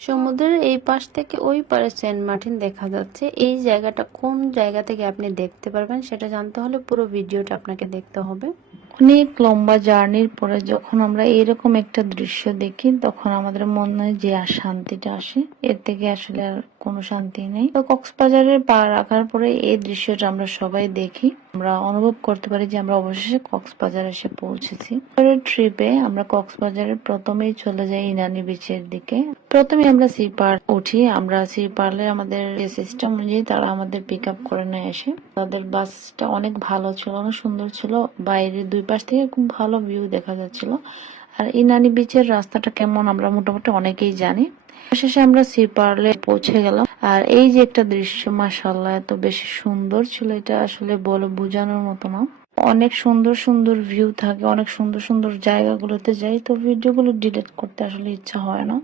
সমুদ্রের এই পাশ থেকে ওই পারে সেন্ট মার্টিন দেখা যাচ্ছে। এই জায়গাটা কোন জায়গা থেকে আপনি দেখতে পারবেন সেটা জানতে হলে পুরো ভিডিওটা আপনাকে দেখতে হবে। অনেক লম্বা জার্নির পরে যখন আমরা এরকম একটা দৃশ্য দেখি তখন আমাদের মনে যে শান্তিটা আসে, এর থেকে আসলে আর কোনো শান্তি নেই। তো কক্সবাজারের পা রাখার পরে এই দৃশ্যটা আমরা সবাই দেখি, আমরা অনুভব করতে পারি যে আমরা অবশেষে কক্সবাজার এসে পৌঁছেছি। ট্রিপে আমরা কক্সবাজারের প্রথমেই চলে যাই ইনানি বিচের দিকে। প্রথমে আমরা সি পার্ক উঠি। আমরা সি পার্লে আমাদের সিস্টেম অনুযায়ী তারা আমাদের পিক আপ করে নিয়ে আসে। তাদের বাসটা অনেক ভালো ছিল, অনেক সুন্দর ছিল, বাইরের দুই পাশ থেকে খুব ভালো ভিউ দেখা যাচ্ছিল। আর ইনানি বিচের রাস্তাটা কেমন আমরা মোটামুটি অনেকেই জানি। শেষে আমরা সি পার্লে পৌঁছে গেলাম। আর এই যে একটা দৃশ্য, মাশাআল্লাহ এত বেশি সুন্দর ছিল, এটা আসলে বলে বোঝানোর মতো না। অনেক সুন্দর সুন্দর ভিউ থাকে, অনেক সুন্দর সুন্দর জায়গাগুলোতে যাই, তো ভিডিওগুলো ডিলিট করতে আসলে ইচ্ছা হয় না,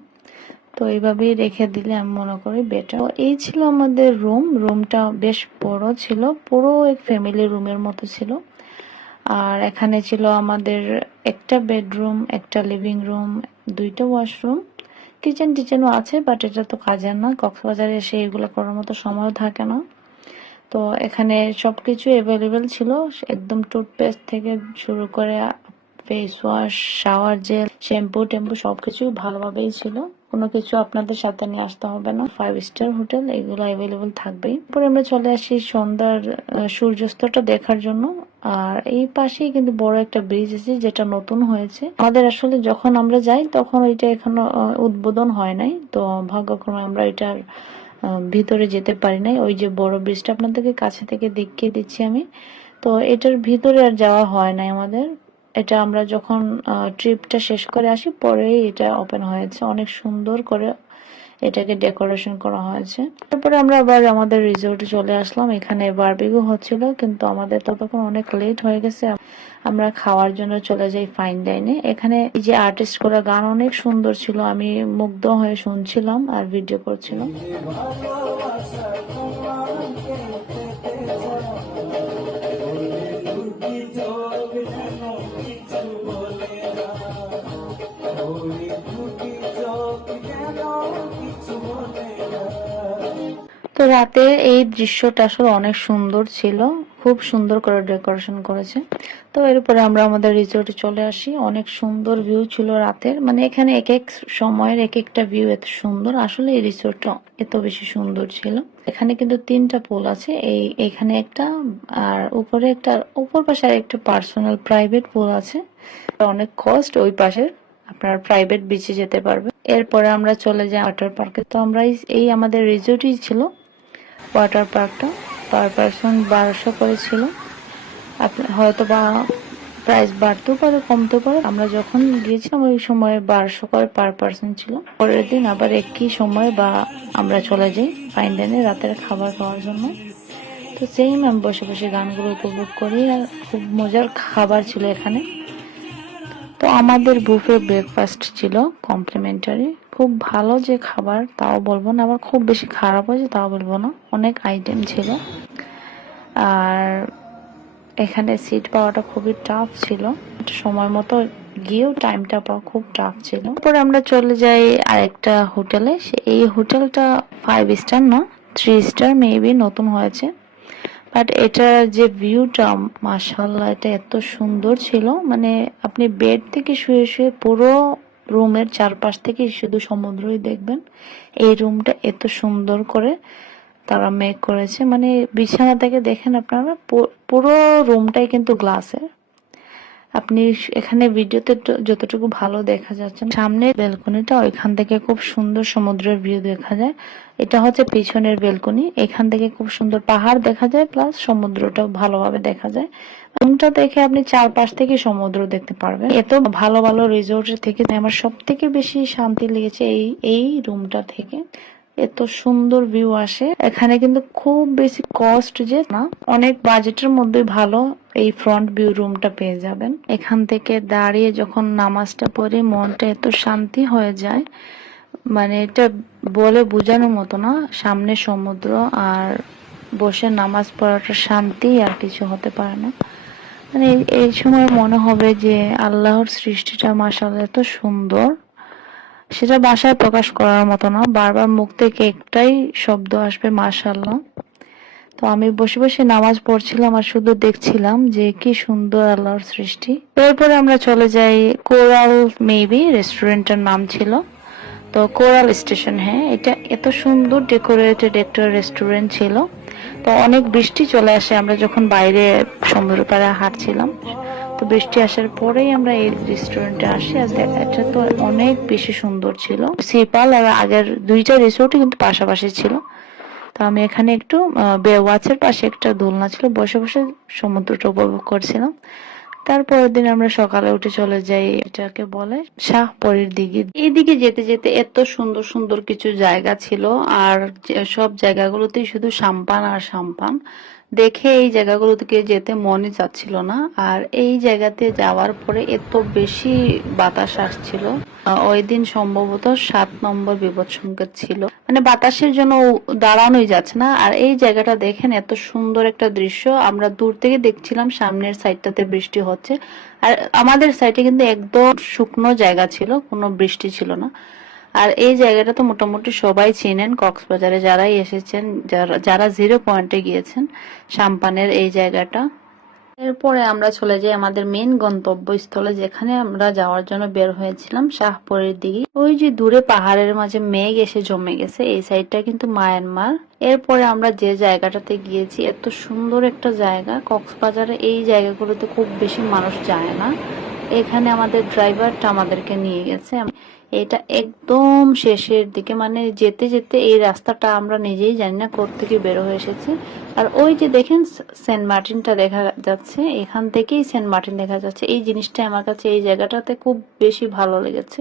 তো এইভাবেই রেখে দিলে আমি মনে করি বেটার। এই ছিল আমাদের রুমটা বেশ বড় ছিল, পুরো এক ফ্যামিলি রুমের মতো ছিল। আর এখানে ছিল আমাদের একটা বেডরুম, একটা লিভিং রুম, দুইটা ওয়াশরুম, কিচেন টিচেনও আছে, বাট এটা তো কাজের না, কক্সবাজারে এসে এগুলো করার মতো সময় থাকে না। তো এখানে সবকিছু অ্যাভেলেবেল ছিল, একদম টুথপেস্ট থেকে শুরু করে face wash, shower gel, shampoo টেম্পু সবকিছু ভালোভাবেই ছিল। কোনো কিছু আপনাদের সাথে নিয়ে আসতে হবে না, 5 স্টার হোটেল, এগুলো অ্যাভেলেবেল থাকবেই। পরে আমরা চলে আসি সন্ধ্যার সূর্যাস্তটা দেখার জন্য। আর এই পাশেই কিন্তু বড় একটা ব্রিজ আছে যেটা নতুন হয়েছে। আমাদের আসলে যখন আমরা যাই তখন ওইটা এখনো উদ্বোধন হয় নাই, তো ভাগ্যক্রমে আমরা এটার ভিতরে যেতে পারি নাই। ওই যে বড় ব্রিজটা আপনাদেরকে কাছে থেকে দেখিয়ে দিচ্ছি আমি, তো এটার ভিতরে আর যাওয়া হয় নাই আমাদের। এটা আমরা যখন ট্রিপটা শেষ করে আসি পরেই এটা ওপেন হয়েছে, অনেক সুন্দর করে এটাকে ডেকোরেশন করা হয়েছে। তারপরে আমরা আবার আমাদের রিসোর্টে চলে আসলাম। এখানে বারবিকিউ হচ্ছিল, কিন্তু আমাদের তো তখন অনেক লেট হয়ে গেছে, আমরা খাওয়ার জন্য চলে যাই ফাইন ডাইনে। এখানে এই যে আর্টিস্ট করা গান অনেক সুন্দর ছিল, আমি মুগ্ধ হয়ে শুনছিলাম আর ভিডিও করছিলাম। তো রাতের এই দৃশ্যটা আসলে অনেক সুন্দর ছিল, খুব সুন্দর করে ডেকোরেশন করেছে। তো এরপরে আমরা আমাদের রিসোর্টে চলে আসি। অনেক সুন্দর ভিউ ছিল রাতের, মানে এখানে এক এক সময়ের এক একটা ভিউ এত সুন্দর, আসলে এই রিসোর্টটা এত বেশি সুন্দর ছিল। এখানে কিন্তু 3টা পুল আছে, এখানে একটা, আর উপরে একটা, উপর পাশে আর একটা পার্সোনাল প্রাইভেট পুল আছে। অনেক কস্ট ওই পাশের, আপনার প্রাইভেট বিচে যেতে পারবে। এরপরে আমরা চলে যাই ওয়াটার পার্কে। তো আমরা এই আমাদের রিসোর্টই ছিল ওয়াটার পার্কটা, পার পারসন 1200 করে ছিল। হয়তো বা প্রাইস বাড়তেও পারে কমতেও পারে, আমরা যখন গিয়েছিলাম ওই সময় 1200 করে পার পারসন ছিল। পরের দিন আবার একই সময় বা আমরা চলে যাই ফাইন ডাইনে রাতের খাবার খাওয়ার জন্য। তো সেম আমি বসে বসে গানগুলো উপভোগ করি, আর খুব মজার খাবার ছিল এখানে। তো আমাদের বুফে ব্রেকফাস্ট ছিল কমপ্লিমেন্টারি, খুব ভালো যে খাবার তাও বলবো না, আবার খুব বেশি খারাপ হয়েছে তাও বলবো না, অনেক আইটেম ছিল। আর এখানে সিট পাওয়াটা খুবই টাফ ছিল, সময় মতো গিয়েও টাইমটা পাওয়া খুব টাফ ছিল। তারপরে আমরা চলে যাই আরেকটা হোটেলে। এই হোটেলটা 5 স্টার না, 3 স্টার মেবি, নতুন হয়েছে। বাট এটা যে ভিউটা, মাশাআল্লাহ এটা এত সুন্দর ছিল, মানে আপনি বেড থেকে শুয়ে শুয়ে পুরো রুমের চারপাশ থেকে শুধু সমুদ্রই দেখবেন। এই রুমটা এত সুন্দর করে তারা মেক করেছে, মানে বিছানা থেকে দেখেন আপনারা পুরো রুমটাই কিন্তু গ্লাসের। আপনি এখানে ভিডিওতে যতটুকু ভালো দেখা যাচ্ছে, সামনের বেলকনিটা, ওইখান থেকে খুব সুন্দর সমুদ্রের ভিউ দেখা যায়। এটা হচ্ছে পিছনের বেলকনি, এখান থেকে খুব সুন্দর পাহাড় দেখা যায়, প্লাস সমুদ্রটাও ভালোভাবে দেখা যায়। রুমটা দেখে আপনি চারপাশ থেকে সমুদ্র দেখতে পারবেন। এত ভালো ভালো রিসোর্টের থেকে আমার সব থেকে বেশি শান্তি লেগেছে এই রুমটা থেকে, এত সুন্দর ভিউ আসে। এখানে কিন্তু খুব বেশি কস্ট যে না, অনেক বাজেটের মধ্যে ভালো এই ফ্রন্ট ভিউ রুমটা পেয়ে যাবেন। এখান থেকে দাঁড়িয়ে যখন নামাজটা পড়ি মনটা এত শান্তি হয়ে যায়, মানে এটা বলে বোঝানোর মতো না। সামনে সমুদ্র আর বসে নামাজ পড়াটা শান্তি আর কিছু হতে পারে না। মানে এই সময় মনে হবে যে আল্লাহর সৃষ্টিটা মাশাআল্লাহ এত সুন্দর, সেটা ভাষায় প্রকাশ করার মতো না, বারবার মুখ থেকে একটাই শব্দ আসবে, মাশাআল্লাহ। তো আমি বসে বসে নামাজ পড়ছিলাম আর শুধু দেখছিলাম যে কি সুন্দর আল্লাহর সৃষ্টি। এরপরে আমরা চলে যাই কোরাল, মেবি রেস্টুরেন্টের নাম ছিল। তো কোরাল স্টেশন, হ্যাঁ, এটা এত সুন্দর ডেকোরেটেড একটা রেস্টুরেন্ট ছিল। তো অনেক বৃষ্টি চলে আসে আমরা যখন বাইরে সমুদ্র পাড়ে হাঁটছিলাম। তো বৃষ্টি আসার পরেই আমরা এই রেস্টুরেন্টে আসি। আর এটা তো অনেক বেশি সুন্দর ছিল। সিপাল আর আগের দুইটা রিসোর্টই কিন্তু পাশাপাশি ছিল। তো আমি এখানে একটু বে ওয়াচের পাশে একটা দোলনা ছিল, বসে বসে সমুদ্রটা উপভোগ করছিলাম। তারপরের দিন আমরা সকালে উঠে চলে যাই, এটাকে বলে শাহপরীর দিকে। এইদিকে যেতে যেতে এত সুন্দর সুন্দর কিছু জায়গা ছিল, আর সব জায়গাগুলোতেই শুধু সাম্পান আর সাম্পান। দেখে এই জায়গাগুলো থেকে যেতে মনই চাচ্ছিল না। আর এই জায়গাতে যাওয়ার পরে এত বেশি বাতাস আসছিল। ওই দিন সম্ভবত 7 নম্বর বিপদ সংকেত ছিল, মানে বাতাসের জন্য দাঁড়ানোই যাচ্ছে না। আর এই জায়গাটা দেখেন, এত সুন্দর একটা দৃশ্য। আমরা দূর থেকে দেখছিলাম সামনের সাইডটাতে বৃষ্টি হচ্ছে, আর আমাদের সাইডে কিন্তু একদম শুকনো জায়গা ছিল, কোনো বৃষ্টি ছিল না। আর এই জায়গাটা তো মোটামুটি সবাই চেনেন, কক্সবাজারে যারাই এসেছেন, যারা যারা জিরো পয়েন্টে গিয়েছেন, সাম্পানের এই জায়গাটা। এরপরে আমরা চলে যাই আমাদের মেন গন্তব্যস্থলে, যেখানে আমরা যাওয়ার জন্য বের হয়েছিলাম, শাহপরীর দিকে। ওই যে দূরে পাহাড়ের মাঝে মেঘ এসে জমে গেছে, এই সাইডটা কিন্তু মায়ানমার। এরপরে আমরা যে জায়গাটাতে গিয়েছি, এত সুন্দর একটা জায়গা। কক্সবাজারে এই জায়গাগুলোতে খুব বেশি মানুষ যায় না। এখানে আমাদের ড্রাইভারটা আমাদেরকে নিয়ে গেছে। এটা একদম শেষের দিকে, মানে যেতে যেতে এই রাস্তাটা আমরা নিজেই জানি না কোত্থেকে বের হয়ে এসেছি। আর ওই যে দেখেন সেন্ট মার্টিনটা দেখা যাচ্ছে, এখান থেকেই সেন্ট মার্টিন দেখা যাচ্ছে। এই জিনিসটা আমার কাছে এই জায়গাটাতে খুব বেশি ভালো লেগেছে।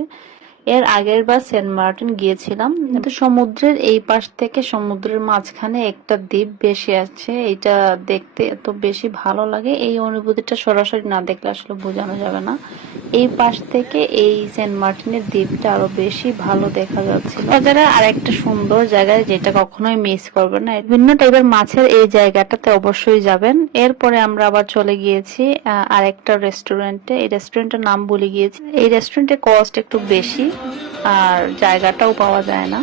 এর আগের বার সেন্ট মার্টিন গিয়েছিলাম, কিন্তু সমুদ্রের এই পাশ থেকে সমুদ্রের মাঝখানে একটা দ্বীপ বেশি আছে। এটা দেখতে এত বেশি ভালো লাগে, এই অনুভূতিটা সরাসরি না দেখলে আসলে বোঝানো যাবে না। এই পাশ থেকে এই সেন্ট মার্টিনের দ্বীপটা আরো বেশি ভালো দেখা যাচ্ছিল। বাজারে আর একটা সুন্দর জায়গায়, যেটা কখনোই মিস করবেন না, বিভিন্ন টাইপের মাছের এই জায়গাটাতে অবশ্যই যাবেন। এরপরে আমরা আবার চলে গিয়েছি আরেকটা রেস্টুরেন্টে। এই রেস্টুরেন্টের নাম ভুলে গিয়েছি। এই রেস্টুরেন্টের কস্ট একটু বেশি, আর জায়গাটাও পাওয়া যায় না।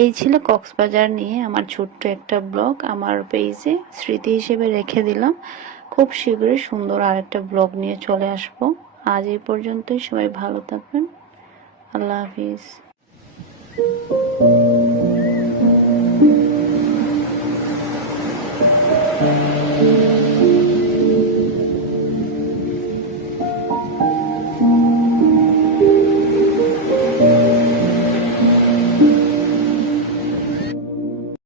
এই ছিল কক্সবাজার নিয়ে আমার ছোট্ট একটা ব্লগ। আমার পেজে স্মৃতি হিসেবে রেখে দিলাম। খুব শীঘ্রই সুন্দর আরেকটা ব্লগ নিয়ে চলে আসব। আজ এই পর্যন্তই, সবাই ভালো থাকবেন। আল্লাহ হাফিজ।